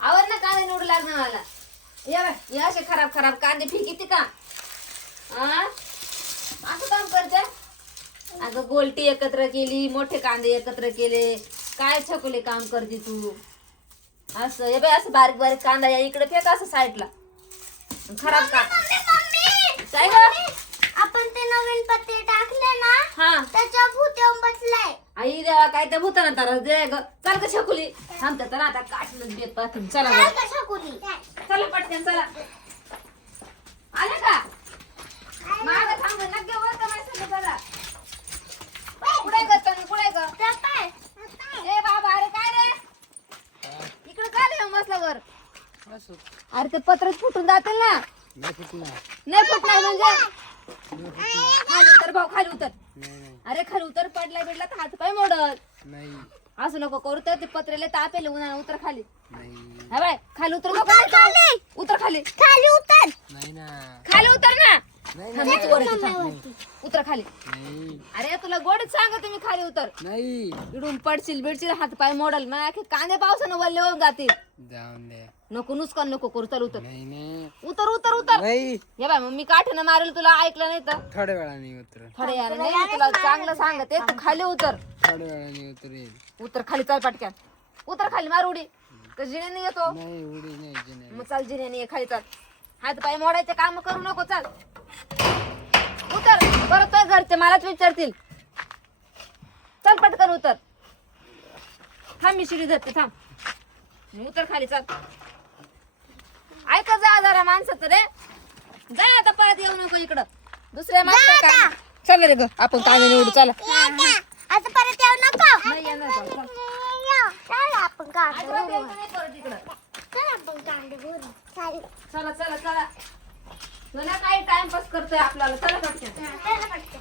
आवर ना कांदे निवडू लागणार मला. या बाय, हे असे खराब खराब कांदे फेकीते का? असं काम करते? अगं गोलटी एकत्र केली, मोठे कांदे एकत्र केले, काय छकुले काम करते तू? असं हे बाय, असं बारीक बारीक कांदा या इकडे फेक असं साईडला. खराब का काय ग? आपण ते नवीन पत्ते टाकले ना, हा त्याच्या भूत येऊन बसलाय. आई देवा, काय त्या भूताना तर दे ग. चल ग छकुली, थांबते तर आता काटूनच देत पाहतील. चला काय बरं. कशा कुली? चला पटकन चला. आले का? मागं थांब नक्की वर का नाही सांगत चला. कुठे ग तनु, कुठे ग? ए बाबा, अरे काय रे? इकडे का येऊन बसला वर? अरे ते पत्र फुटून जातील ना. नाही फुटणार म्हणजे? खाली उतर भाऊ, खाली उतर. अरे खाली उतर, पडला बिडला तर हात पाय मोडल. असं नको करू, तर ते पत्रेले तापेल उन्हा. उतर खाली. हा बाय, खाली उतर. उतर खाली. खाली उतर. खाली उतर ना. थांब, वर येतो, थांब. उतर खाली. अरे तुला गोडीत सांगते मी, खाली उतर. इडून पडशील बिडशील, हात पाय मोडल. मग कांदे पावसानं वल्ले होऊन जातील. नको नुसकान नको करू. चल उतर. उतर उतर उतर. हे बाय, मग मी काठीनं मारेल तुला, ऐकलं नाही तर. थोड्या वेळाने उतर. थोडे यार नाही, मी तुला चांगलं सांगते, तू खाली उतर. थोड्या वेळाने उतरेल. उतर खाली, चल पटक्यान. उतर खाली, मार उडी. का जिन्याने येतो? नाही उडी नाही जिने. मग चल जिन्याने ये, खाली चल. हात पाय मोडायचे काम करू नको. चल उतर. परत तो घरचे मलाच विचारतील. चल पटकन उतर. थांब, मी शिडी धरते, थांब. उतर खाली, चल. ऐका जा जरा माणसाचं रे. जा आता, परत येऊ नको इकडं. दुसऱ्या माणसा चल रे ग, आपण कांदे निवडू. चला. आता परत येऊ नको. नाही येणार का? चल. चल आपण कांदे अजिबात भरू. यायचं नाही परत इकडं. चल आपण कांदे भरू. चल. चला चला चला. तुला काय टाइमपास करतोय आपल्याला. चला पटकन. चला पटकन.